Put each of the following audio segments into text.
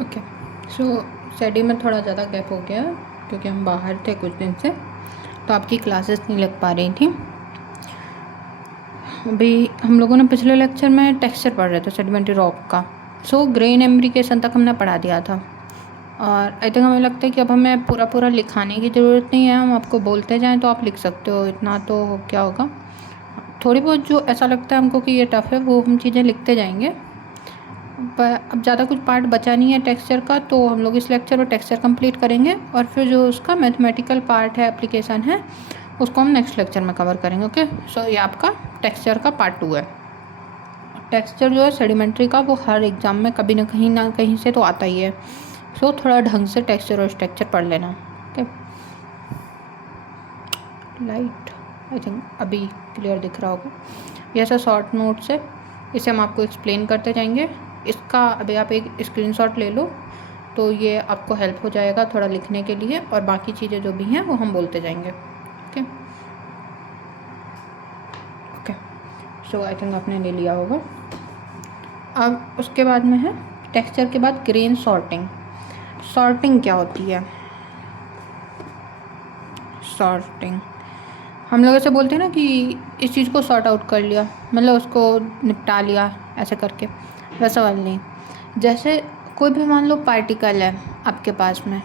Okay. So study में थोड़ा ज़्यादा गैप हो गया क्योंकि हम बाहर थे कुछ दिन से, तो आपकी क्लासेस नहीं लग पा रही थी। अभी हम लोगों ने पिछले लेक्चर में टेक्सचर पढ़ रहे थे सेडिमेंट्री रॉक का। सो ग्रेन एम्ब्रिकेशन तक हमने पढ़ा दिया था, और आई थिंक हमें लगता है कि अब हमें पूरा पूरा लिखाने की ज़रूरत नहीं है। हम आपको बोलते जाएं तो आप लिख सकते हो, इतना तो क्या होगा। थोड़ी बहुत जो ऐसा लगता है हमको कि ये टफ़ है वो हम चीज़ें लिखते जाएंगे, पर अब ज़्यादा कुछ पार्ट बचा नहीं है टेक्सचर का, तो हम लोग इस लेक्चर में टेक्सचर कंप्लीट करेंगे और फिर जो उसका मैथमेटिकल पार्ट है, एप्लीकेशन है, उसको हम नेक्स्ट लेक्चर में कवर करेंगे। ओके, सो ये आपका टेक्सचर का पार्ट 2 है। टेक्सचर जो है सेडिमेंट्री का, वो हर एग्ज़ाम में कभी ना कहीं से तो आता ही है। सो थोड़ा ढंग से टेक्सचर और स्ट्रक्चर पढ़ लेना। ओके, लाइट आई थिंक अभी क्लियर दिख रहा होगा। ये ऐसा शॉर्ट नोट्स है, इसे हम आपको एक्सप्लेन करते जाएंगे। इसका अभी आप एक स्क्रीनशॉट ले लो तो ये आपको हेल्प हो जाएगा थोड़ा लिखने के लिए, और बाकी चीज़ें जो भी हैं वो हम बोलते जाएंगे। Okay okay, so I think आपने ले लिया होगा। अब उसके बाद में है टेक्सचर के बाद ग्रेन सॉर्टिंग। सॉर्टिंग क्या होती है? सॉर्टिंग हम लोग ऐसे बोलते हैं ना कि इस चीज़ को सॉर्ट आउट कर लिया, मतलब उसको निपटा लिया ऐसे करके, वैसा वाला नहीं। जैसे कोई भी मान लो पार्टिकल है आपके पास में,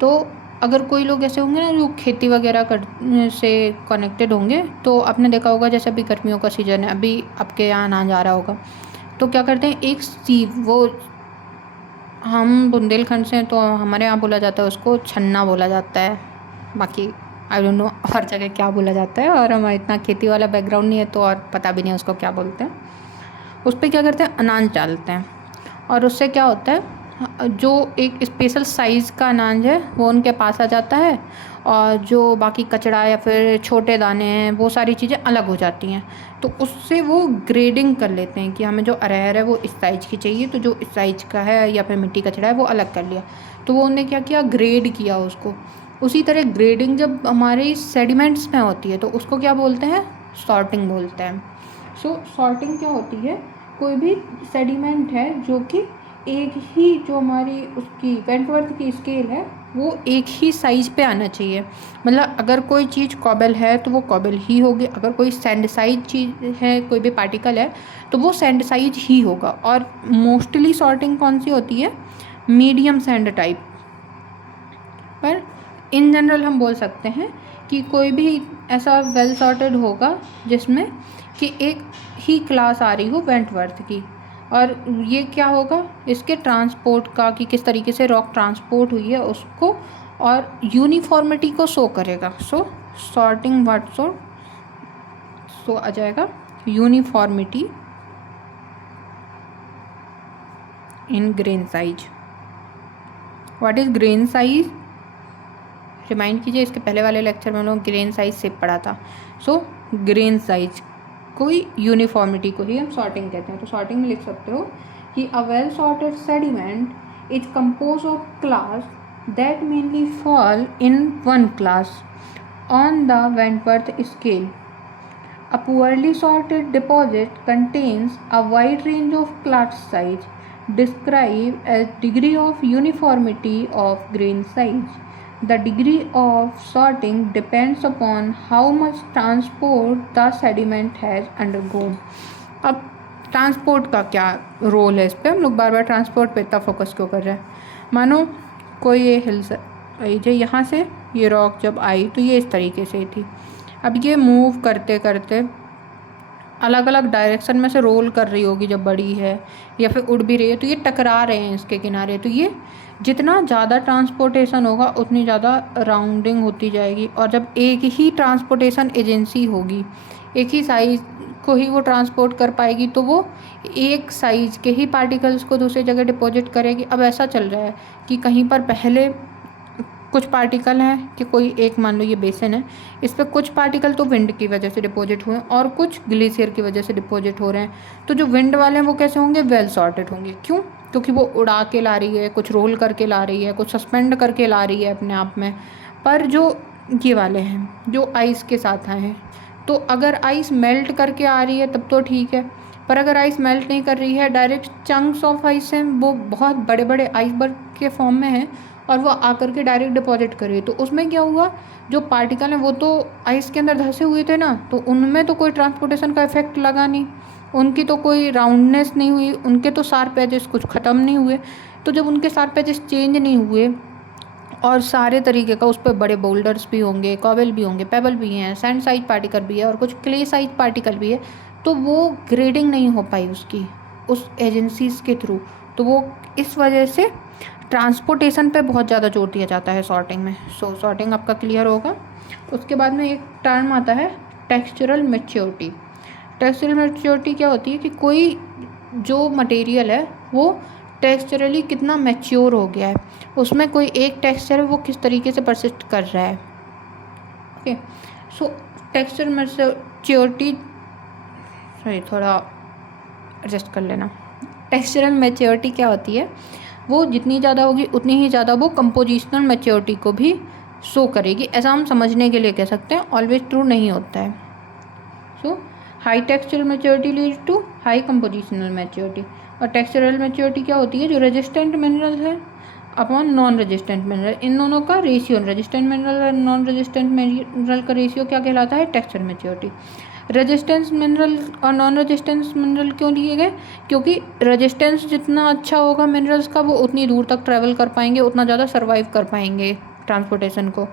तो अगर कोई लोग ऐसे होंगे ना जो खेती वगैरह कर से कनेक्टेड होंगे, तो आपने देखा होगा जैसे अभी गर्मियों का सीज़न है, अभी आपके यहाँ अनाज आ रहा होगा, तो क्या करते हैं एक सीव, वो हम बुंदेलखंड से हैं तो हमारे यहाँ बोला जाता है उसको छन्ना बोला जाता है, बाकी आई डोंट नो हर जगह क्या बोला जाता है, और हमारा इतना खेती वाला बैकग्राउंड नहीं है तो और पता भी नहीं है उसको क्या बोलते हैं। उस पर क्या करते हैं, अनाज डालते हैं, और उससे क्या होता है, जो एक स्पेशल साइज़ का अनाज है वो उनके पास आ जाता है, और जो बाकी कचरा या फिर छोटे दाने हैं वो सारी चीज़ें अलग हो जाती हैं। तो उससे वो ग्रेडिंग कर लेते हैं कि हमें जो अरहर है वो इस साइज़ की चाहिए, तो जो इस साइज़ का है या फिर मिट्टी कचरा है वो अलग कर लिया। तो वो उन्होंने क्या किया, ग्रेड किया उसको। उसी तरह ग्रेडिंग जब हमारे सेडिमेंट्स में होती है तो उसको क्या बोलते हैं, सॉर्टिंग बोलते हैं। सो सॉर्टिंग क्या होती है, कोई भी सेडिमेंट है जो कि एक ही, जो हमारी उसकी वेंटवर्थ की स्केल है वो एक ही साइज़ पे आना चाहिए। मतलब अगर कोई चीज़ कॉबल है तो वो कॉबल ही होगी, अगर कोई सैंडसाइज चीज़ है, कोई भी पार्टिकल है तो वो सैंडसाइज ही होगा। और मोस्टली सॉर्टिंग कौन सी होती है, मीडियम सैंड टाइप। पर इन जनरल हम बोल सकते हैं कि कोई भी ऐसा वेल सॉर्टेड होगा जिसमें कि एक ही क्लास आ रही हो वेंटवर्थ की, और ये क्या होगा, इसके ट्रांसपोर्ट का, कि किस तरीके से रॉक ट्रांसपोर्ट हुई है उसको, और यूनिफॉर्मिटी को शो करेगा। सो सॉर्टिंग व्हाट सो आ जाएगा uniformity in grain size. What is grain size, remind कीजिए, इसके पहले वाले लेक्चर में हम लोग ग्रेन साइज से पढ़ा था। सो ग्रेन साइज कोई यूनिफॉर्मिटी को ही हम सॉर्टिंग कहते हैं। तो सॉर्टिंग में लिख सकते हो कि a well sorted sediment is compose of class that mainly fall in one class on the Wentworth scale. A poorly sorted deposit contains a wide range of class size described as degree of uniformity of grain size. The degree of sorting depends upon how much transport the sediment has undergone. अब transport का क्या role है इस पर, हम लोग बार बार transport पे इतना फोकस क्यों कर रहे हैं। मानो कोई ये हिल्स आई जो यहाँ से ये रॉक जब आई तो ये इस तरीके से थी, अब ये मूव करते करते अलग अलग डायरेक्शन में से रोल कर रही होगी जब बड़ी है, या फिर उड़ भी रही है, तो ये टकरा रहे हैं इसके किनारे, तो ये जितना ज़्यादा ट्रांसपोर्टेशन होगा उतनी ज़्यादा राउंडिंग होती जाएगी। और जब एक ही ट्रांसपोर्टेशन एजेंसी होगी, एक ही साइज़ को ही वो ट्रांसपोर्ट कर पाएगी, तो वो एक साइज़ के ही पार्टिकल्स को दूसरी जगह डिपॉजिट करेगी। अब ऐसा चल रहा है कि कहीं पर पहले कुछ पार्टिकल हैं कि कोई एक, मान लो ये बेसिन है, इस पर कुछ पार्टिकल तो विंड की वजह से डिपॉजिट हुए और कुछ ग्लेशियर की वजह से डिपॉजिट हो रहे हैं। तो जो विंड वाले हैं वो कैसे होंगे, वेल सॉर्टेड होंगे। क्यों? क्योंकि वो उड़ा के ला रही है, कुछ रोल करके ला रही है, कुछ सस्पेंड करके ला रही है अपने आप में। पर जो ये वाले हैं जो आइस के साथ आए हैं, तो अगर आइस मेल्ट करके आ रही है तब तो ठीक है, पर अगर आइस मेल्ट नहीं कर रही है, डायरेक्ट चंक्स ऑफ आइस हैं, वो बहुत बड़े बड़े आइसबर्ग के फॉर्म में हैं और वो आकर के डायरेक्ट डिपॉजिट कर रही है, तो उसमें क्या हुआ, जो पार्टिकल हैं वो तो आइस के अंदर धंसे हुए थे ना, तो उनमें तो कोई ट्रांसपोर्टेशन का इफेक्ट लगा नहीं, उनकी तो कोई राउंडनेस नहीं हुई, उनके तो शार्प एजेस कुछ ख़त्म नहीं हुए। तो जब उनके शार्प एजेस चेंज नहीं हुए और सारे तरीके का उस पर बड़े बोल्डर्स भी होंगे, कॉबल भी होंगे, पेबल भी हैं, सैंड साइज पार्टिकल भी है और कुछ क्ले साइज पार्टिकल भी है, तो वो ग्रेडिंग नहीं हो पाई उसकी उस एजेंसीज़ के थ्रू। तो वो इस वजह से ट्रांसपोर्टेशन पे बहुत ज़्यादा जोर दिया जाता है सॉर्टिंग में। सो सॉर्टिंग आपका क्लियर होगा। उसके बाद में एक टर्म आता है टेक्सचरल मैच्योरिटी। टेक्सचरल मैच्योरिटी क्या होती है कि कोई जो मटेरियल है वो टेक्सचरली कितना मैच्योर हो गया है, उसमें कोई एक टेक्सचर है वो किस तरीके से परसिस्ट कर रहा है। ओके, सो टेक्सचर मैच्योरिटी, सॉरी थोड़ा एडजस्ट कर लेना। टेक्सचरल मैच्योरिटी क्या होती है, वो जितनी ज़्यादा होगी उतनी ही ज़्यादा वो कंपोजिशनल मैच्योरिटी को भी शो करेगी। ऐसा हम समझने के लिए कह सकते हैं, ऑलवेज ट्रू नहीं होता है। So high textural maturity leads to high compositional maturity. और टेक्सचरल मैच्योरिटी क्या होती है, जो रेजिस्टेंट मिनरल है अपॉन नॉन रेजिस्टेंट मिनरल, इन दोनों का रेशियो, रेजिस्टेंट मिनरल और नॉन रेजिस्टेंट मिनरल का रेशियो क्या कहलाता है, टेक्सचर मैच्योरिटी। रेजिस्टेंस मिनरल और नॉन रेजिस्टेंस मिनरल क्यों लिए गए, क्योंकि रेजिस्टेंस जितना अच्छा होगा मिनरल्स का, वो उतनी दूर तक ट्रैवल कर पाएंगे, उतना ज़्यादा सर्वाइव कर पाएंगे ट्रांसपोर्टेशन को,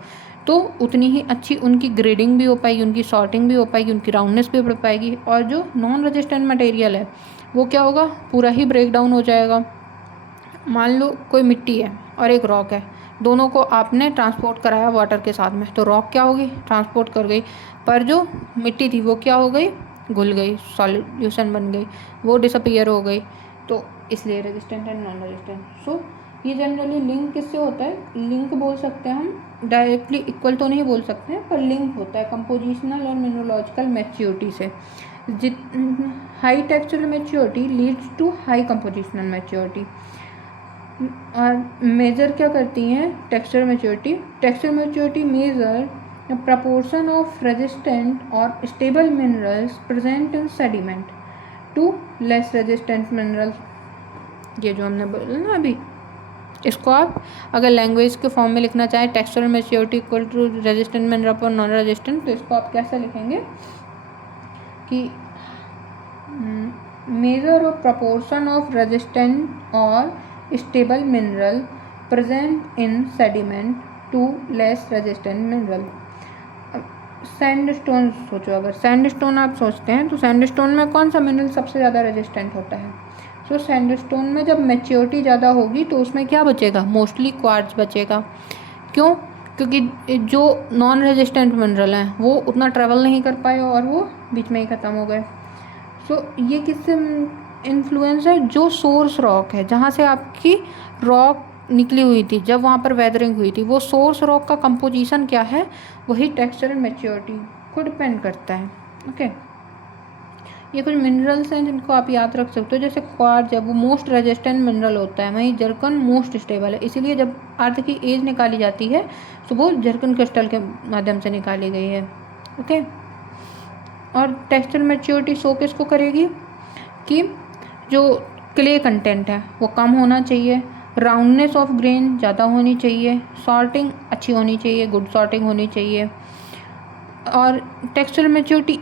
तो उतनी ही अच्छी उनकी ग्रेडिंग भी हो पाएगी, उनकी सॉर्टिंग भी हो पाएगी, उनकी राउंडनेस भी बढ़ पाएगी। और जो नॉन रेजिस्टेंट मटेरियल है वो क्या होगा, पूरा ही ब्रेक डाउन हो जाएगा। मान लो कोई मिट्टी है और एक रॉक है, दोनों को आपने ट्रांसपोर्ट कराया वाटर के साथ में, तो रॉक क्या होगी, ट्रांसपोर्ट कर गई, पर जो मिट्टी थी वो क्या हो गई, घुल गई, सॉल्यूशन बन गई, वो डिसअपीयर हो गई। तो इसलिए रेजिस्टेंट एंड नॉन रेजिस्टेंट। सो ये जनरली लिंक किससे होता है, लिंक बोल सकते हैं हम, डायरेक्टली इक्वल तो नहीं बोल सकते हैं, पर लिंक होता है कंपोजिशनल और मिनरोलॉजिकल मैच्योरिटी से। High textural maturity leads to high compositional maturity. और मेजर क्या करती हैं texture maturity, texture maturity measure proportion of resistant और stable minerals present in sediment to less resistant minerals. ये जो हमने बोला ना अभी, इसको आप अगर लैंग्वेज के फॉर्म में लिखना चाहें, textural maturity equal to resistant mineral और नॉन रेजिस्टेंट, तो इसको आप कैसे लिखेंगे कि measure of proportion of resistant और stable mineral present in sediment to less resistant mineral. Sandstone सोचो, अगर सैंडस्टोन आप सोचते हैं तो सैंडस्टोन में कौन सा मिनरल सबसे ज़्यादा रेजिस्टेंट होता है। सो सैंडस्टोन में जब मैच्योरिटी ज़्यादा होगी तो उसमें क्या बचेगा, मोस्टली क्वार्ट्ज बचेगा। क्यों, क्योंकि जो नॉन रेजिस्टेंट मिनरल हैं वो उतना ट्रैवल नहीं कर पाए और वो बीच में ही ख़त्म हो गए। सो ये किससे इन्फ्लुएंस है, जो सोर्स रॉक है, जहाँ से आपकी रॉक निकली हुई थी जब वहाँ पर वेदरिंग हुई थी, वो सोर्स रॉक का कंपोजिशन क्या है, वही टेक्सचरल मैच्योरिटी को डिपेंड करता है। ओके, ये कुछ मिनरल्स हैं जिनको आप याद रख सकते हो, जैसे क्वार्ट्ज है वो मोस्ट रेजिस्टेंट मिनरल होता है, वहीं जर्कन मोस्ट स्टेबल है, इसीलिए जब अर्थ की एज निकाली जाती है तो वो जर्कन क्रिस्टल के माध्यम से निकाली गई है। ओके, और टेक्सचरल मैच्योरिटी शो किसको करेगी कि जो क्ले कंटेंट है वो कम होना चाहिए, राउंडनेस ऑफ ग्रेन ज़्यादा होनी चाहिए, सॉर्टिंग अच्छी होनी चाहिए, गुड सॉर्टिंग होनी चाहिए। और टेक्सचरल मैच्योरिटी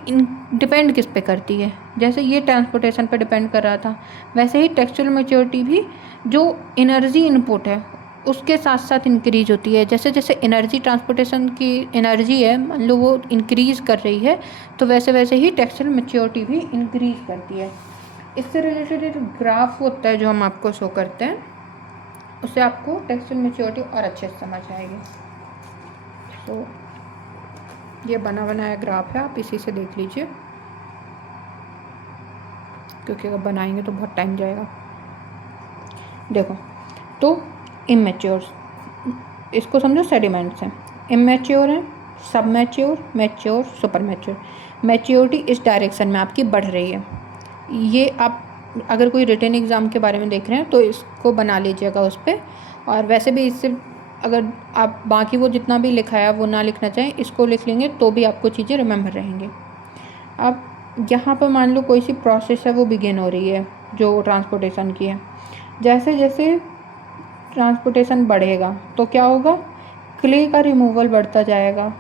डिपेंड किस पे करती है, जैसे ये ट्रांसपोर्टेशन पे डिपेंड कर रहा था, वैसे ही टेक्सचरल मैच्योरिटी भी जो एनर्जी इनपुट है उसके साथ साथ इंक्रीज होती है। जैसे जैसे एनर्जी ट्रांसपोर्टेशन की एनर्जी है मान लो वो इंक्रीज़ कर रही है, तो वैसे वैसे ही टेक्सचरल मैच्योरिटी भी इंक्रीज़ करती है। इससे रिलेटेड एक ग्राफ होता है जो हम आपको शो करते हैं, उससे आपको टेक्सचरल मैच्योरिटी और अच्छे से समझ आएगी। तो ये बना बनाया ग्राफ है, आप इसी से देख लीजिए, क्योंकि अगर बनाएंगे तो बहुत टाइम जाएगा। देखो, तो इमैच्योर, इसको समझो सेडिमेंट्स हैं, इमैच्योर हैं, सब mature, mature, super mature. Maturity इस डायरेक्शन में आपकी बढ़ रही है। ये आप अगर कोई रिटन एग्ज़ाम के बारे में देख रहे हैं तो इसको बना लीजिएगा उस पर, और वैसे भी इससे अगर आप बाकी वो जितना भी लिखा है वो ना लिखना चाहें, इसको लिख लेंगे तो भी आपको चीज़ें रिमेंबर रहेंगी। अब यहाँ पर मान लो कोई सी प्रोसेस है वो बिगिन हो रही है जो ट्रांसपोर्टेशन की है। जैसे जैसे ट्रांसपोर्टेशन बढ़ेगा तो क्या होगा, क्ले का रिमूवल बढ़ता जाएगा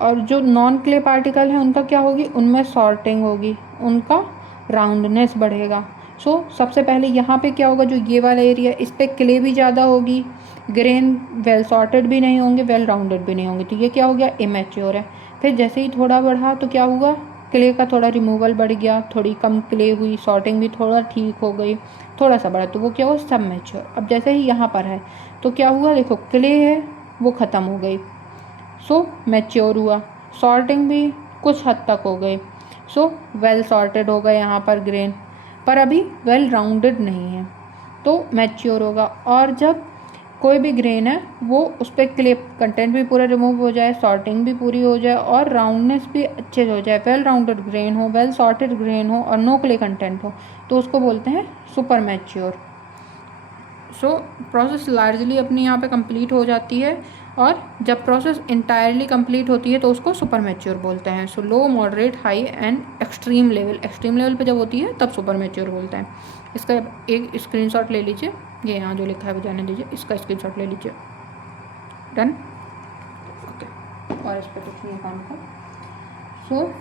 और जो नॉन क्ले पार्टिकल हैं उनका क्या होगी, उनमें सॉर्टिंग होगी, उनका राउंडनेस बढ़ेगा। सो सबसे पहले यहाँ पे क्या होगा, जो ये वाला एरिया इस पर क्ले भी ज़्यादा होगी, ग्रेन वेल सॉर्टेड भी नहीं होंगे, वेल राउंडेड भी नहीं होंगे, तो ये क्या हो गया, इमेच्योर है। फिर जैसे ही थोड़ा बढ़ा तो क्या हुआ, क्ले का थोड़ा रिमूवल बढ़ गया, थोड़ी कम क्ले हुई, सॉर्टिंग भी थोड़ा ठीक हो गई, थोड़ा सा बढ़ा तो वो क्या हुआ, सब मैच्योर। अब जैसे ही यहाँ पर है तो क्या हुआ, देखो क्ले है वो ख़त्म हो गई, सो मैच्योर हुआ, सॉर्टिंग भी कुछ हद तक हो गई, सो वेल सॉर्टेड होगा यहाँ पर ग्रेन, पर अभी वेल राउंडेड नहीं है तो मैच्योर होगा। और जब कोई भी ग्रेन है वो उस पर क्ले कंटेंट भी पूरा रिमूव हो जाए, सॉर्टिंग भी पूरी हो जाए और राउंडनेस भी अच्छे से हो जाए, वेल राउंडेड ग्रेन हो, वेल सॉर्टेड ग्रेन हो और नो क्ले कंटेंट हो, तो उसको बोलते हैं super mature. So process largely अपनी यहाँ पे कंप्लीट हो जाती है और जब प्रोसेस इंटायरली कंप्लीट होती है तो उसको सुपर मैच्योर बोलते हैं। So low, moderate, high and extreme level पे जब होती है तब सुपर मैच्योर बोलते हैं। इसका एक स्क्रीनशॉट ले लीजिए, ये यहाँ जो लिखा है वो जाने दीजिए, इसका स्क्रीनशॉट ले लीजिए। Done, okay. और इस पर कुछ नहीं काम का। सो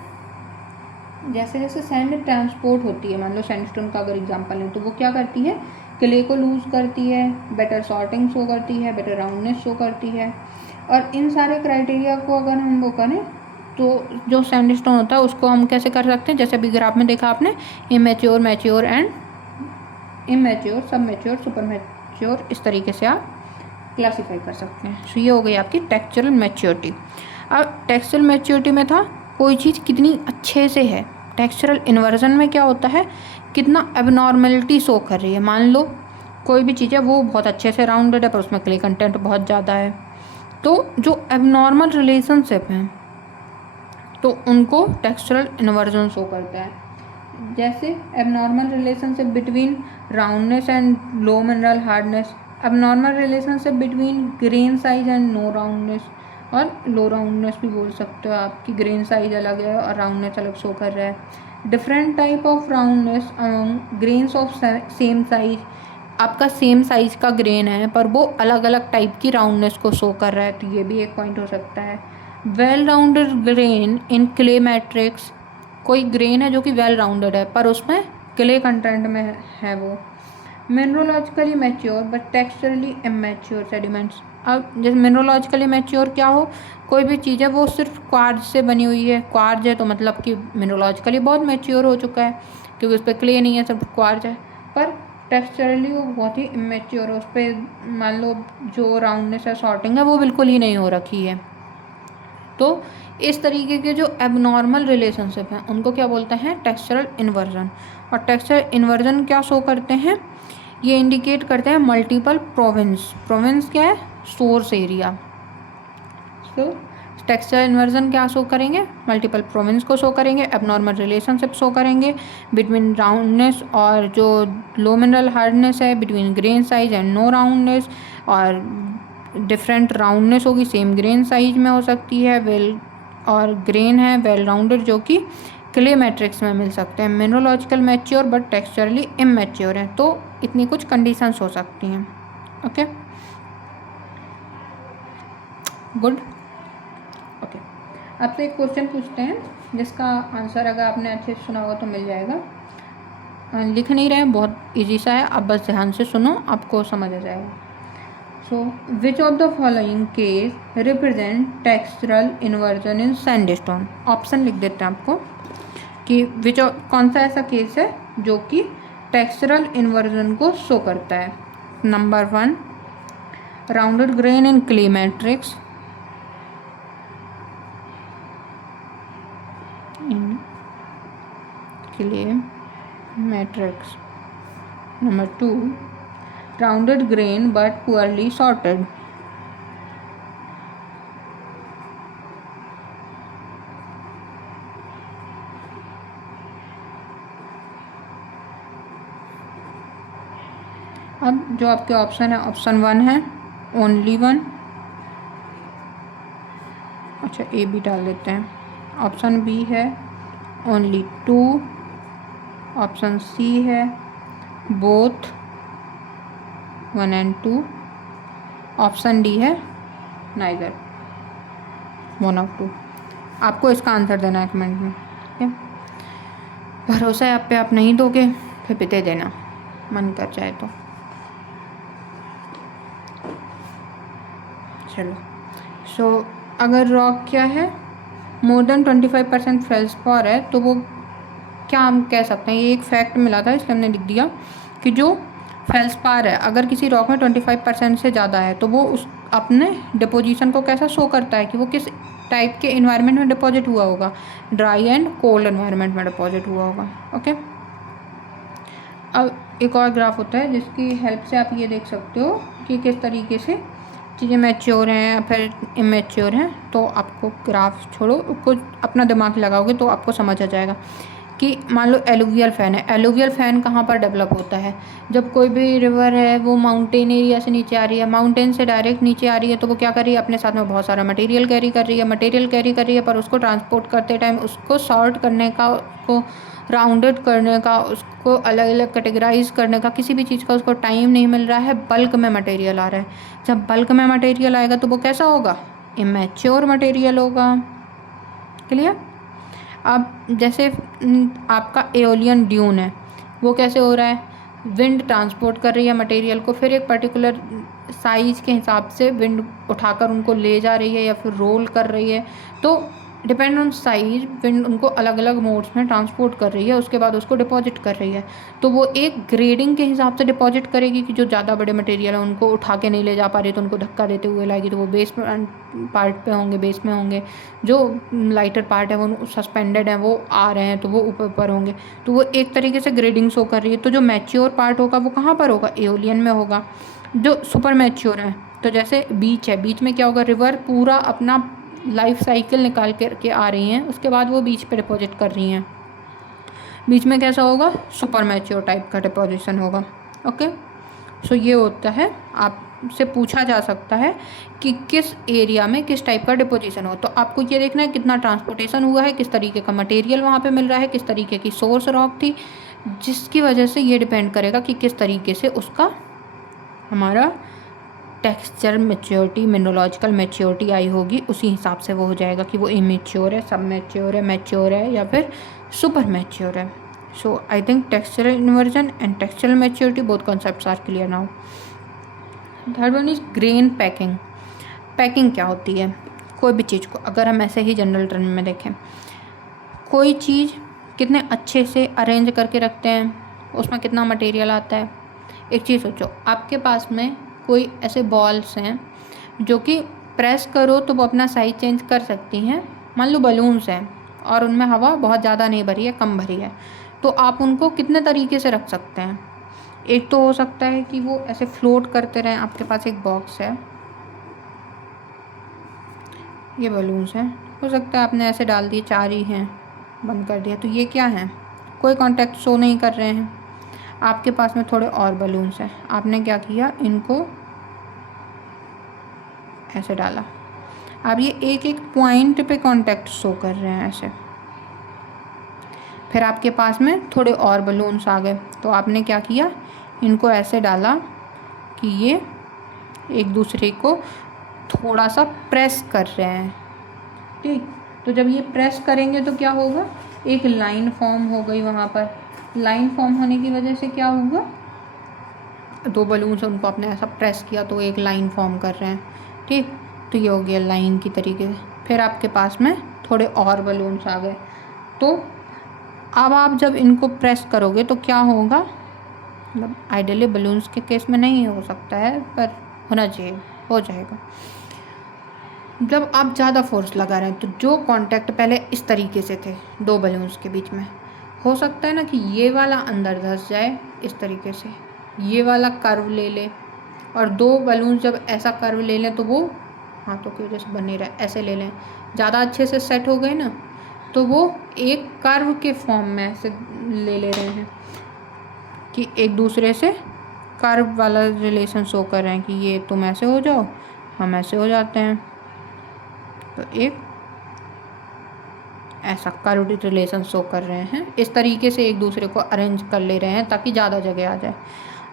जैसे जैसे सैंड ट्रांसपोर्ट होती है, मान लो सैंडस्टोन का अगर एग्जांपल है तो वो क्या करती है, क्ले को लूज़ करती है, बेटर सॉर्टिंग शो करती है, बेटर राउंडनेस शो करती है। और इन सारे क्राइटेरिया को अगर हम वो करें तो जो सैंडस्टोन होता है उसको हम कैसे कर सकते हैं, जैसे अभी ग्राफ में देखा आपने, इमेच्योर, मैच्योर एंड इमेच्योर, सब मैच्योर, सुपर मैच्योर, इस तरीके से आप क्लासीफाई कर सकते हैं। सो ये हो गई आपकी टेक्सचरल मैच्योरिटी। अब टेक्सचरल मैच्योरिटी में था कोई चीज़ कितनी अच्छे से है, टेक्सचरल इन्वर्जन में क्या होता है, कितना एबनॉर्मलिटी शो कर रही है। मान लो कोई भी चीज़ है वो बहुत अच्छे से राउंडेड है पर उसमें क्ले कंटेंट बहुत ज़्यादा है, तो जो एबनॉर्मल रिलेशनशिप हैं तो उनको टेक्सचरल इन्वर्जन शो करता है। जैसे abnormal relationship between roundness and low mineral hardness, abnormal relationship between grain size and no roundness, और लो राउंडनेस भी बोल सकते हो आप कि ग्रेन साइज अलग है और राउंडनेस अलग शो कर रहा है। Different type of roundness among grains of same size, आपका सेम साइज का ग्रेन है पर वो अलग अलग टाइप की राउंडनेस को शो कर रहा है, तो ये भी एक पॉइंट हो सकता है। Well rounded grain in clay matrix, कोई ग्रेन है जो कि वेल राउंडेड है पर उसमें क्ले कंटेंट में है वो। मिनरोलॉजिकली मैच्योर बट टेक्सचरली इमैच्योर सेडिमेंट्स, अब जैसे मिनरोलॉजिकली मैच्योर क्या हो, कोई भी चीज़ है वो सिर्फ क्वार्ज से बनी हुई है, क्वार्ज है तो मतलब कि मिनरोलॉजिकली बहुत मैच्योर हो चुका है क्योंकि उस पर क्ले नहीं है, सिर्फ क्वार्ज है, पर टेक्सचरली वो बहुत ही इमेच्योर है, उस पर मान लो जो राउंडनेस है, सॉर्टिंग है वो बिल्कुल ही नहीं हो रखी है। तो इस तरीके के जो एबनॉर्मल रिलेशनशिप हैं उनको क्या बोलते हैं, टेक्सचरल इन्वर्जन। और टेक्सचरल इन्वर्जन क्या शो करते हैं, ये इंडिकेट करते हैं मल्टीपल प्रोविंस। प्रोविंस क्या है, सोर्स एरिया। तो टेक्सचरल इन्वर्जन क्या शो करेंगे, मल्टीपल प्रोविंस को शो करेंगे, एबनॉर्मल रिलेशनशिप शो करेंगे बिटवीन राउंडनेस और जो लो मिनरल हार्डनेस है, between grain size and no roundness, और डिफरेंट राउंडनेस होगी, सेम ग्रेन साइज में हो सकती है, वेल और ग्रेन है वेल राउंडेड जो कि क्ले मैट्रिक्स में मिल सकते हैं। मिनरोलॉजिकल मैच्योर बट टेक्सचरली इमैच्योर है, तो इतनी कुछ कंडीशंस हो सकती हैं। Okay, good. ओके, आपसे एक क्वेश्चन पूछते हैं जिसका आंसर अगर आपने अच्छे से सुना होगा तो मिल जाएगा। लिख नहीं रहे, बहुत इजी सा है, आप बस ध्यान से सुनो, आपको समझ आ जाएगा। So which of the following case represent textural inversion in sandstone, option लिख देते हैं आपको कि कौन सा ऐसा केस है जो कि टेक्सचरल इन्वर्जन को शो करता है। Number 1, rounded grain in clay matrix, in clay matrix. Number 2, rounded grain but poorly sorted, अब जो आपके ऑप्शन है, ऑप्शन 1 है ओनली 1, अच्छा ए बी डाल देते हैं, ऑप्शन बी है ओनली 2, ऑप्शन सी है बोथ 1 and 2, ऑप्शन डी है नाइदर 1 of 2। आपको इसका आंसर देना है कमेंट में, ठीक है। भरोसा है आप पे, आप नहीं दोगे फिर भी दे देना मन कर जाए तो। चलो, सो अगर रॉक क्या है, मोर देन 25% फेल्सपार है, तो वो क्या हम कह सकते हैं, ये एक फैक्ट मिला था इसलिए हमने लिख दिया कि जो फेल्सपार है अगर किसी रॉक में 25% से ज़्यादा है तो वो उस अपने डिपोजिशन को कैसा शो करता है कि वो किस टाइप के इन्वायरमेंट में डिपॉजिट हुआ होगा, ड्राई एंड कोल्ड इन्वायरमेंट में डिपॉजिट हुआ होगा। ओके, अब एक और ग्राफ होता है जिसकी हेल्प से आप ये देख सकते हो कि किस तरीके से चीज़ें मैच्योर हैं या फिर इमेच्योर हैं। तो आपको ग्राफ छोड़ो, कुछ अपना दिमाग लगाओगे तो आपको समझ आ जाएगा कि मान लो एलुवियल फ़ैन है। एलुवियल फ़ैन कहाँ पर डेवलप होता है, जब कोई भी रिवर है वो माउंटेन एरिया से नीचे आ रही है, माउंटेन से डायरेक्ट नीचे आ रही है, तो वो क्या कर रही है, अपने साथ में बहुत सारा मटेरियल कैरी कर रही है, पर उसको ट्रांसपोर्ट करते टाइम उसको सॉर्ट करने का, उसको राउंडेड करने का, उसको अलग अलग कैटेगराइज करने का, किसी भी चीज़ का उसको टाइम नहीं मिल रहा है, बल्क में मटेरियल आ रहा है। जब बल्क में मटेरियल आएगा तो वो कैसा होगा, इमेच्योर मटेरियल होगा। क्लियर। अब जैसे आपका एओलियन ड्यून है, वो कैसे हो रहा है, विंड ट्रांसपोर्ट कर रही है मटेरियल को, फिर एक पर्टिकुलर साइज़ के हिसाब से विंड उठाकर उनको ले जा रही है या फिर रोल कर रही है, तो डिपेंड ऑन साइज विंड उनको अलग अलग मोड्स में ट्रांसपोर्ट कर रही है, उसके बाद उसको डिपॉजिट कर रही है। तो वो एक ग्रेडिंग के हिसाब से डिपॉजिट करेगी कि जो ज़्यादा बड़े मटेरियल है उनको उठा के नहीं ले जा पा रही तो उनको धक्का देते हुए लाएगी, तो वो बेस पार्ट पे होंगे, बेस में होंगे। जो लाइटर पार्ट है वो सस्पेंडेड है, वो आ रहे हैं तो वो ऊपर ऊपर होंगे। तो वो एक तरीके से ग्रेडिंग शो कर रही है। तो जो मैच्योर पार्ट होगा वो कहाँ पर होगा, एओलियन में होगा। जो सुपर मैच्योर है, तो जैसे बीच है, बीच में क्या होगा, रिवर पूरा अपना लाइफ साइकिल निकाल के आ रही हैं, उसके बाद वो बीच पे डिपॉजिट कर रही हैं। बीच में कैसा होगा, सुपर मैच्योर टाइप का डिपोजिशन होगा। ओके, सो ये होता है, आपसे पूछा जा सकता है कि किस एरिया में किस टाइप का डिपोजिशन हो। तो आपको ये देखना है कितना ट्रांसपोर्टेशन हुआ है, किस तरीके का मटेरियल वहाँ पे मिल रहा है, किस तरीके की सोर्स रॉक थी, जिसकी वजह से ये डिपेंड करेगा कि किस तरीके से उसका हमारा टेक्सचर मैच्योरिटी, मिनरोलॉजिकल मैच्योरिटी आई होगी। उसी हिसाब से वो हो जाएगा कि वो इमेच्योर है, सब मैच्योर है, मैच्योर है या फिर सुपर मैच्योर है। So I think textural inversion and textural maturity both concepts are clear now. Third one is grain packing. Packing क्या होती है, कोई भी चीज़ को अगर हम ऐसे ही जनरल टर्म में देखें, कोई चीज़ कितने अच्छे से अरेंज करके रखते हैं, उसमें कितना मटेरियल आता है। एक चीज़ सोचो, आपके पास में कोई ऐसे बॉल्स हैं जो कि प्रेस करो तो वो अपना साइज चेंज कर सकती हैं। मान लो बलून्स हैं और उनमें हवा बहुत ज़्यादा नहीं भरी है, कम भरी है, तो आप उनको कितने तरीके से रख सकते हैं। एक तो हो सकता है कि वो ऐसे फ्लोट करते रहें। आपके पास एक बॉक्स है, ये बलून्स हैं, हो सकता है आपने ऐसे डाल दिए, 4 ही हैं, बंद कर दिया, तो ये क्या है, कोई कॉन्टैक्ट शो नहीं कर रहे हैं। आपके पास में थोड़े और बलून्स हैं, आपने क्या किया, इनको ऐसे डाला। अब ये एक एक पॉइंट पे कांटेक्ट शो कर रहे हैं ऐसे। फिर आपके पास में थोड़े और बलून्स आ गए, तो आपने क्या किया, इनको ऐसे डाला कि ये एक दूसरे को थोड़ा सा प्रेस कर रहे हैं। ठीक, तो जब ये प्रेस करेंगे तो क्या होगा, एक लाइन फॉर्म हो गई वहाँ पर। लाइन फॉर्म होने की वजह से क्या हुआ, 2 बलून्स उनको आपने ऐसा प्रेस किया तो एक लाइन फॉर्म कर रहे हैं। ठीक, तो ये हो गया लाइन की तरीके से। फिर आपके पास में थोड़े और बलून्स आ गए, तो अब आप जब इनको प्रेस करोगे तो क्या होगा, मतलब आइडियली बलून्स के केस में नहीं हो सकता है पर होना चाहिए, हो जाएगा। जब आप ज़्यादा फोर्स लगा रहे हैं तो जो कांटेक्ट पहले इस तरीके से थे 2 बलून्स के बीच में, हो सकता है ना कि ये वाला अंदर धंस जाए इस तरीके से, ये वाला कर्व ले ले, और 2 बलून जब ऐसा कर्व ले लें तो वो हाथों की वजह से बन नहीं रहा, ऐसे ले लें, ज़्यादा अच्छे से सेट हो गए ना, तो वो एक कर्व के फॉर्म में ऐसे ले रहे हैं कि एक दूसरे से कर्व वाला रिलेशन शो कर रहे हैं कि ये तुम ऐसे हो जाओ, हम ऐसे हो जाते हैं। तो एक ऐसा कर्व्ड रिलेशन शो कर रहे हैं, इस तरीके से एक दूसरे को अरेंज कर ले रहे हैं ताकि ज़्यादा जगह आ जाए।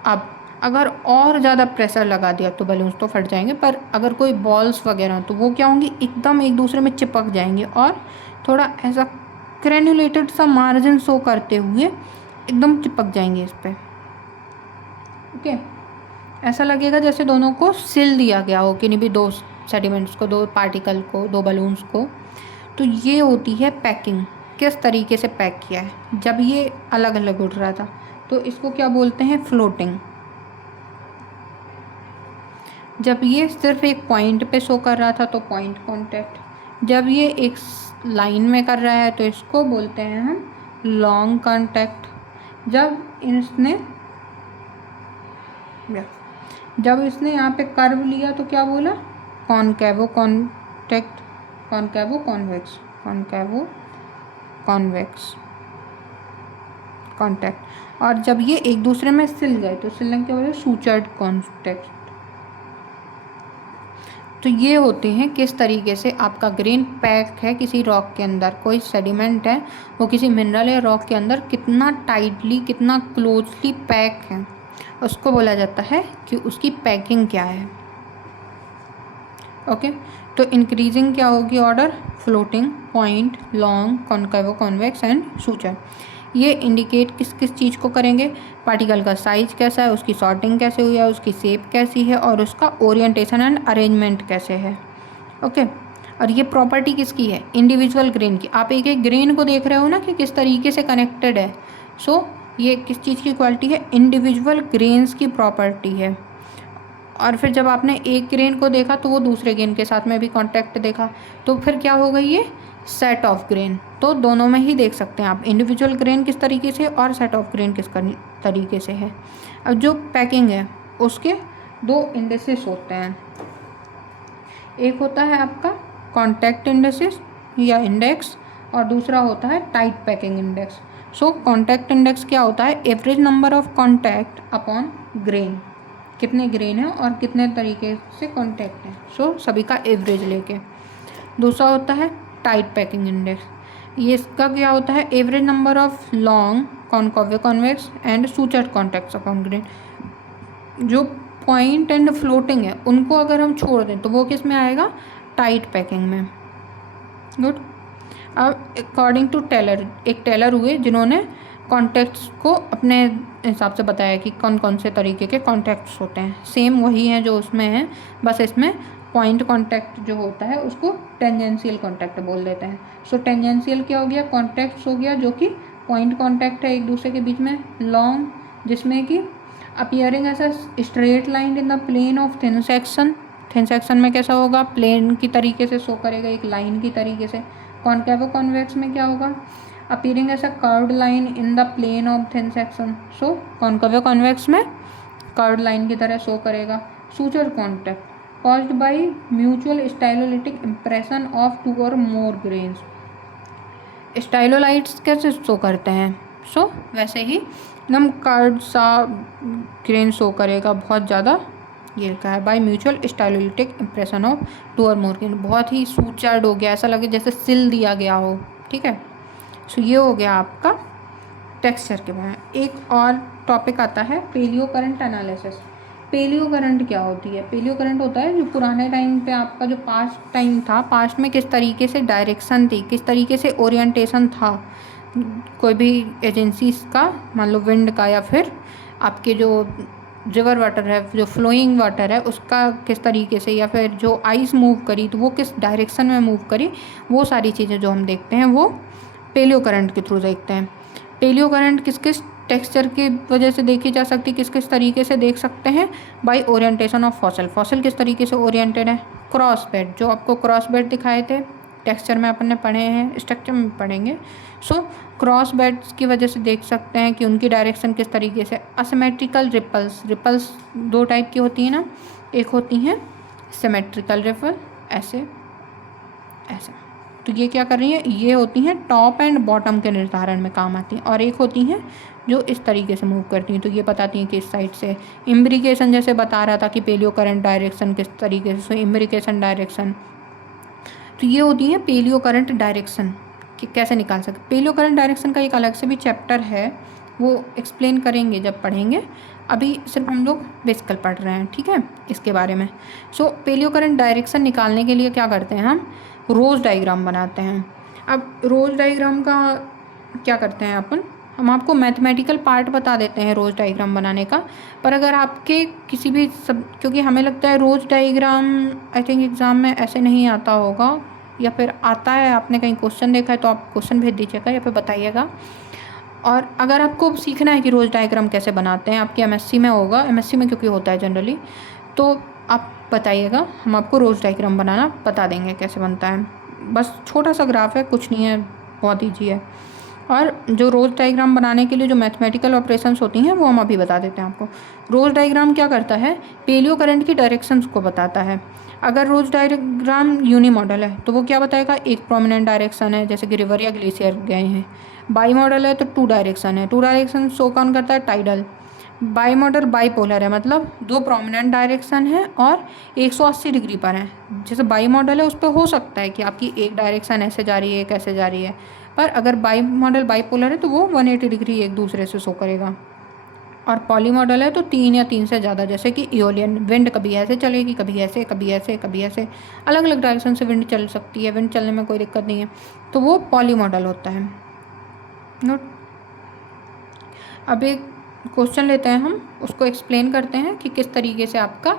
अब अगर और ज़्यादा प्रेशर लगा दिया तो बलून्स तो फट जाएंगे, पर अगर कोई बॉल्स वगैरह तो वो क्या होंगी, एकदम एक दूसरे में चिपक जाएंगे और थोड़ा ऐसा ग्रेन्युलेटेड सा मार्जिन शो करते हुए एकदम चिपक जाएंगे इस पर। ओके, ऐसा लगेगा जैसे दोनों को सिल दिया गया हो, कि नहीं भी दो सेडिमेंट्स को, दो पार्टिकल को, दो बलून्स को। तो ये होती है पैकिंग, किस तरीके से पैक किया है। जब ये अलग अलग उड़ रहा था तो इसको क्या बोलते हैं, फ्लोटिंग। जब ये सिर्फ एक पॉइंट पे शो कर रहा था तो पॉइंट कांटेक्ट। जब ये एक लाइन में कर रहा है तो इसको बोलते हैं हम लॉन्ग कांटेक्ट। जब इसने यहाँ पे कर्व लिया तो क्या बोला, कॉनकैवो कांटेक्ट, कॉनकैवो कॉन्वेक्स, कॉनकैवो कॉन्वेक्स कांटेक्ट। और जब ये एक दूसरे में सिल गए तो सिलने के वजह सूचर्ड कांटेक्ट। तो ये होते हैं किस तरीके से आपका ग्रेन पैक है किसी रॉक के अंदर। कोई सेडिमेंट है वो किसी मिनरल या रॉक के अंदर कितना टाइटली, कितना क्लोजली पैक है, उसको बोला जाता है कि उसकी पैकिंग क्या है। ओके, तो इंक्रीजिंग क्या होगी order, floating, point, long, कॉनकेवो convex and suture. ये इंडिकेट किस किस चीज़ को करेंगे, पार्टिकल का साइज कैसा है, उसकी सॉर्टिंग कैसे हुई है, उसकी शेप कैसी है और उसका ओरिएंटेशन एंड अरेंजमेंट कैसे है। ओके, और ये प्रॉपर्टी किसकी है, इंडिविजुअल ग्रेन की। आप एक एक ग्रेन को देख रहे हो ना कि किस तरीके से कनेक्टेड है। सो ये किस चीज़ की क्वालिटी है, इंडिविजुअल ग्रेन्स की प्रॉपर्टी है। और फिर जब आपने एक ग्रेन को देखा तो वो दूसरे ग्रेन के साथ में भी कांटेक्ट देखा, तो फिर क्या हो गई ये सेट ऑफ ग्रेन। तो दोनों में ही देख सकते हैं आप, इंडिविजुअल ग्रेन किस तरीके से और सेट ऑफ ग्रेन किस तरीके से है। अब जो पैकिंग है उसके दो इंडेक्सेस होते हैं, एक होता है आपका कॉन्टैक्ट इंडेक्स या इंडेक्स और दूसरा होता है टाइट पैकिंग इंडेक्स। सो कॉन्टैक्ट इंडेक्स क्या होता है, average number of contact upon grain, कितने ग्रेन है और कितने तरीके से कॉन्टैक्ट है, सो सभी का एवरेज लेके। दूसरा होता है टाइट पैकिंग इंडेक्स, ये इसका क्या होता है, average number of long, concave convex and sutured contacts upon grain. जो पॉइंट एंड फ्लोटिंग है उनको अगर हम छोड़ दें तो वो किस में आएगा, टाइट पैकिंग में। गुड। अब अकॉर्डिंग टू टेलर, एक टेलर हुए जिन्होंने कॉन्टैक्ट्स को अपने हिसाब से बताया कि कौन कौन से तरीके के कॉन्टैक्ट्स होते हैं। सेम वही हैं जो उसमें हैं, बस इसमें पॉइंट कॉन्टैक्ट जो होता है उसको टेंजेंशियल कॉन्टैक्ट बोल देते हैं। सो टेंजेंशियल क्या हो गया, कॉन्टैक्ट्स हो गया जो कि पॉइंट कॉन्टैक्ट है एक दूसरे के बीच में। लॉन्ग, जिसमें कि appearing as a straight line in the plane of thin section. Thin section में कैसा होगा, प्लेन की तरीके से शो करेगा, एक लाइन की तरीके से। कॉनकेव कॉन्वेक्स में क्या होगा, appearing as a curved line in the plane of thin section. So concave convex में कर्व्ड लाइन की तरह शो करेगा। Suture contact caused by mutual stylolytic impression of two or more grains। स्टाइलोलाइट्स कैसे show करते हैं, सो वैसे ही एकदम कर्व्ड सा ग्रेन शो करेगा बहुत ज़्यादा। ये लिखा है by mutual stylolitic impression of two और मोर ग्रेन, बहुत ही सूचर्ड हो गया, ऐसा लगे जैसे सिल दिया गया हो। ठीक है, सो ये हो गया आपका टेक्सचर के बारे में। एक और टॉपिक आता है paleo current analysis. Paleo current क्या होती है, पेलियो करंट होता है जो पुराने टाइम पे आपका जो पास्ट टाइम था, पास्ट में किस तरीके से डायरेक्शन थी, किस तरीके से ओरिएंटेशन था कोई भी एजेंसीज का, मान लो विंड का, या फिर आपके जो रिवर वाटर है, जो फ्लोइंग वाटर है उसका किस तरीके से, या फिर जो आइस मूव करी तो वो किस डायरेक्शन में मूव करी, वो सारी चीज़ें जो हम देखते हैं वो पेलियो करंट के थ्रू देखते हैं। पेलियो करंट किस किस टेक्सचर की वजह से देखी जा सकती है, किस किस तरीके से देख सकते हैं, by orientation of fossil. Fossil किस तरीके से ओरिएंटेड है, क्रॉस बेड, जो आपको क्रॉस बेड दिखाए थे टेक्सचर में अपन ने पढ़े हैं, स्ट्रक्चर में पढ़ेंगे। सो क्रॉस बेड्स की वजह से देख सकते हैं कि उनकी डायरेक्शन किस तरीके से। असिमेट्रिकल रिपल्स, रिपल्स दो टाइप की होती हैं ना, एक होती हैं सिमेट्रिकल रिपल, ऐसे ऐसे, तो ये क्या कर रही हैं, ये होती हैं टॉप एंड बॉटम के निर्धारण में काम आती हैं, और एक होती हैं जो इस तरीके से मूव करती हैं, तो ये बताती हैं कि इस साइड से। इम्ब्रिकेशन जैसे बता रहा था कि पेलियो करंट डायरेक्शन किस तरीके से, इम्ब्रिकेशन डायरेक्शन, तो ये होती हैं पेलियो करंट डायरेक्शन कि कैसे निकाल सकते। पेलियो करंट डायरेक्शन का एक अलग से भी चैप्टर है, वो एक्सप्लेन करेंगे जब पढ़ेंगे, अभी सिर्फ हम लोग बेसिकल पढ़ रहे हैं, ठीक है, इसके बारे में। सो पेलियो करंट डायरेक्शन निकालने के लिए क्या करते हैं, हम रोज डायग्राम बनाते हैं। अब रोज डायग्राम का क्या करते हैं अपन, हम आपको मैथमेटिकल पार्ट बता देते हैं रोज डायग्राम बनाने का, पर अगर आपके किसी भी सब, क्योंकि हमें लगता है रोज डायग्राम आई थिंक एग्ज़ाम में ऐसे नहीं आता होगा, या फिर आता है, आपने कहीं क्वेश्चन देखा है तो आप क्वेश्चन भेज दीजिएगा या फिर बताइएगा। और अगर आपको सीखना है कि रोज डायग्राम कैसे बनाते हैं, आपके एमएससी में होगा, एमएससी में क्योंकि होता है जनरली, तो आप बताइएगा, हम आपको रोज डायग्राम बनाना बता देंगे कैसे बनता है। बस छोटा सा ग्राफ है, कुछ नहीं है, बहुत ईजी है। और जो रोज डायग्राम बनाने के लिए जो मैथमेटिकल ऑपरेशंस होती हैं वो हम अभी बता देते हैं आपको। रोज डायग्राम क्या करता है, पेलियो करंट की डायरेक्शंस को बताता है। अगर रोज डायग्राम यूनी मॉडल है तो वो क्या बताएगा, एक प्रोमिनेंट डायरेक्शन है, जैसे कि रिवर या ग्लेशियर गए हैं। बाई मॉडल है तो टू डायरेक्शन है, टू डायरेक्शन शो कौन करता है, टाइडल। बाई मॉडल बाईपोलर है, मतलब दो प्रोमिनेंट डायरेक्शन है और 180 डिग्री पर है। जैसे बाई मॉडल है उस पर हो सकता है कि आपकी एक डायरेक्शन ऐसे जा रही है, एक ऐसे जा रही है, पर अगर बाई मॉडल बाईपोलर है तो वो 180 डिग्री एक दूसरे से शो करेगा। और पॉली मॉडल है तो 3 या 3 से ज़्यादा, जैसे कि इओलियन, विंड कभी ऐसे चलेगी, कभी ऐसे, कभी ऐसे, कभी ऐसे, अलग अलग डायरेक्शन से विंड चल सकती है, विंड चलने में कोई दिक्कत नहीं है, तो वो पॉली मॉडल होता है। नोट। अब एक क्वेश्चन लेते हैं हम, उसको एक्सप्लेन करते हैं कि किस तरीके से आपका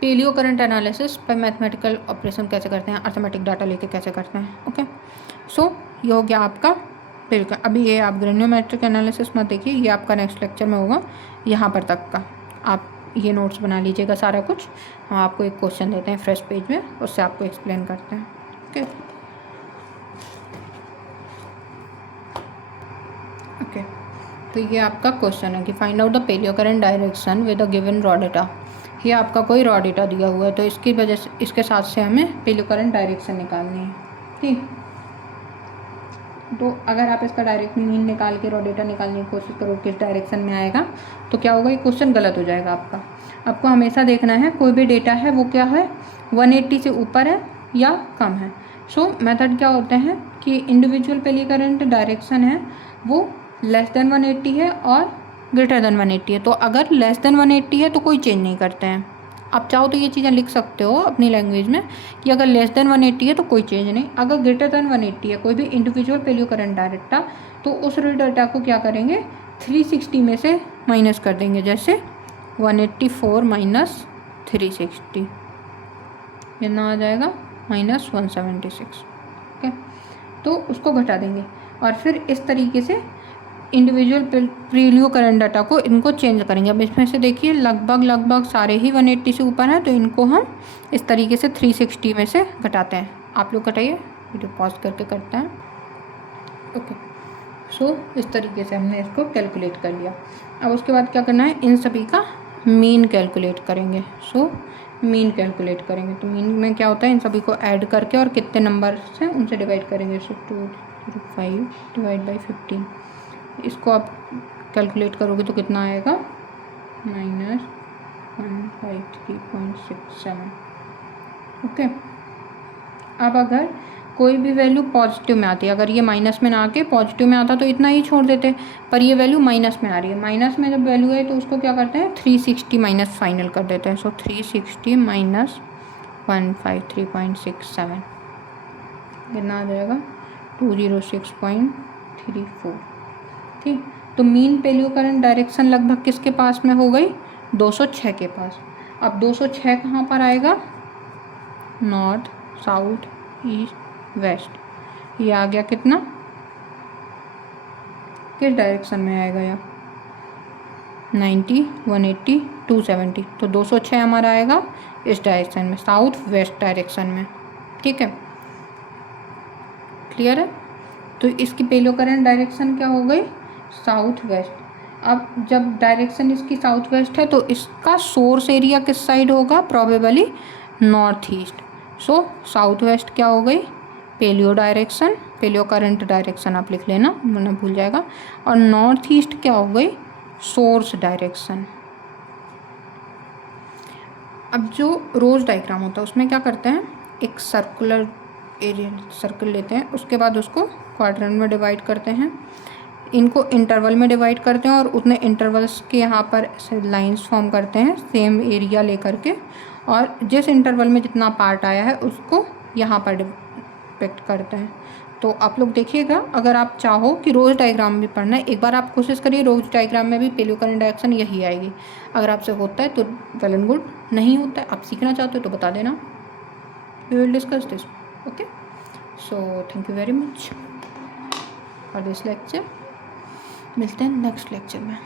पेलियो करंट एनालिसिस पर मैथमेटिकल ऑपरेशन कैसे करते हैं, अर्थमेटिक डाटा लेके कैसे करते हैं। ओके, सो ये हो गया आपका पेलियो। अभी ये आप ग्रेन्योमेट्रिक एनालिसिस मत देखिए, ये आपका नेक्स्ट लेक्चर में होगा, यहाँ पर तक का आप ये नोट्स बना लीजिएगा सारा कुछ। हम आपको एक क्वेश्चन देते हैं फ्रेश पेज में, उससे आपको एक्सप्लेन करते हैं। ओके, तो ये आपका क्वेश्चन है कि find out the paleo current direction with a given raw data. ये आपका कोई रॉ डेटा दिया हुआ है, तो इसकी वजह से, इसके साथ से हमें पेलियो करंट डायरेक्शन निकालनी है, ठीक। तो अगर आप इसका डायरेक्ट मीन निकाल के रॉ डेटा निकालने की कोशिश करो किस डायरेक्शन में आएगा, तो क्या होगा, ये क्वेश्चन गलत हो जाएगा आपका। आपको हमेशा देखना है कोई भी डेटा है वो क्या है, 180 से ऊपर है या कम है। सो मेथड क्या होते हैं कि इंडिविजुअल पेलियो करंट डायरेक्शन है वो लेस देन 180 है और ग्रेटर देन 180 है। तो अगर लेस देन 180 है तो कोई चेंज नहीं करते हैं। आप चाहो तो ये चीज़ें लिख सकते हो अपनी लैंग्वेज में कि अगर लेस देन 180 है तो कोई चेंज नहीं, अगर ग्रेटर देन 180 है कोई भी इंडिविजुअल पेलियो करंट डायरेक्टा, तो उस डाटा को क्या करेंगे, 360 में से माइनस कर देंगे। जैसे 184 माइनस 360 कितना आ जाएगा, -176। ओके, तो उसको घटा देंगे और फिर इस तरीके से इंडिविजुअल पेलियो करंट डाटा को इनको चेंज करेंगे। अब इसमें से देखिए लगभग सारे ही 180 से ऊपर हैं, तो इनको हम इस तरीके से 360 में से घटाते हैं। आप लोग घटाइए, वीडियो पॉज करके करते हैं। ओके, सो इस तरीके से हमने इसको कैलकुलेट कर लिया। अब उसके बाद क्या करना है, इन सभी का मीन कैलकुलेट करेंगे। सो मीन कैलकुलेट करेंगे, तो मीन में क्या होता है, इन सभी को ऐड करके और कितने नंबर से उनसे डिवाइड करेंगे। सो 205 डिवाइड बाई 15, इसको आप कैलकुलेट करोगे तो कितना आएगा, -153.67। ओके, अब अगर कोई भी वैल्यू पॉजिटिव में आती है, अगर ये माइनस में ना आके पॉजिटिव में आता तो इतना ही छोड़ देते, पर ये वैल्यू माइनस में आ रही है। माइनस में जब वैल्यू है तो उसको क्या करते हैं, 360 माइनस फाइनल कर देते हैं। सो 360 माइनस 153.67 कितना आ जाएगा, 206.34। ठीक, तो मीन पेलियो करंट डायरेक्शन लगभग किसके पास में हो गई, 206 के पास। अब 206 कहाँ पर आएगा, नॉर्थ, साउथ, ईस्ट, वेस्ट। ये आ गया कितना, किस डायरेक्शन में आएगा यह, 90, 180, 270। तो 206 हमारा आएगा इस डायरेक्शन में, साउथ वेस्ट डायरेक्शन में। ठीक है, क्लियर है। तो इसकी पेलियो करंट डायरेक्शन क्या हो गई, साउथ वेस्ट। अब जब डायरेक्शन इसकी साउथ वेस्ट है तो इसका सोर्स एरिया किस साइड होगा, प्रोबेबली नॉर्थ ईस्ट। सो साउथ वेस्ट क्या हो गई, paleo direction, paleo current direction आप लिख लेना, वरना भूल जाएगा। और नॉर्थ ईस्ट क्या हो गई, सोर्स डायरेक्शन। अब जो रोज डायग्राम होता है उसमें क्या करते हैं, एक सर्कुलर एरियल सर्कल लेते हैं, उसके बाद उसको क्वाड्रेंट में डिवाइड करते हैं, इनको इंटरवल में डिवाइड करते हैं और उतने इंटरवल्स के यहाँ पर ऐसे लाइंस फॉर्म करते हैं सेम एरिया लेकर के, और जिस इंटरवल में जितना पार्ट आया है उसको यहाँ पर डिपिक्ट करते हैं। तो आप लोग देखिएगा, अगर आप चाहो कि रोज डायग्राम भी पढ़ना है, एक बार आप कोशिश करिए, रोज डायग्राम में भी पैलियोकरेंट डायरेक्शन यही आएगी। अगर आपसे होता है तो वेल एंड गुड, नहीं होता है, आप सीखना चाहते हो तो बता देना, we will discuss this. Okay, so thank you very much for this lecture. मिलते हैं नेक्स्ट लेक्चर में।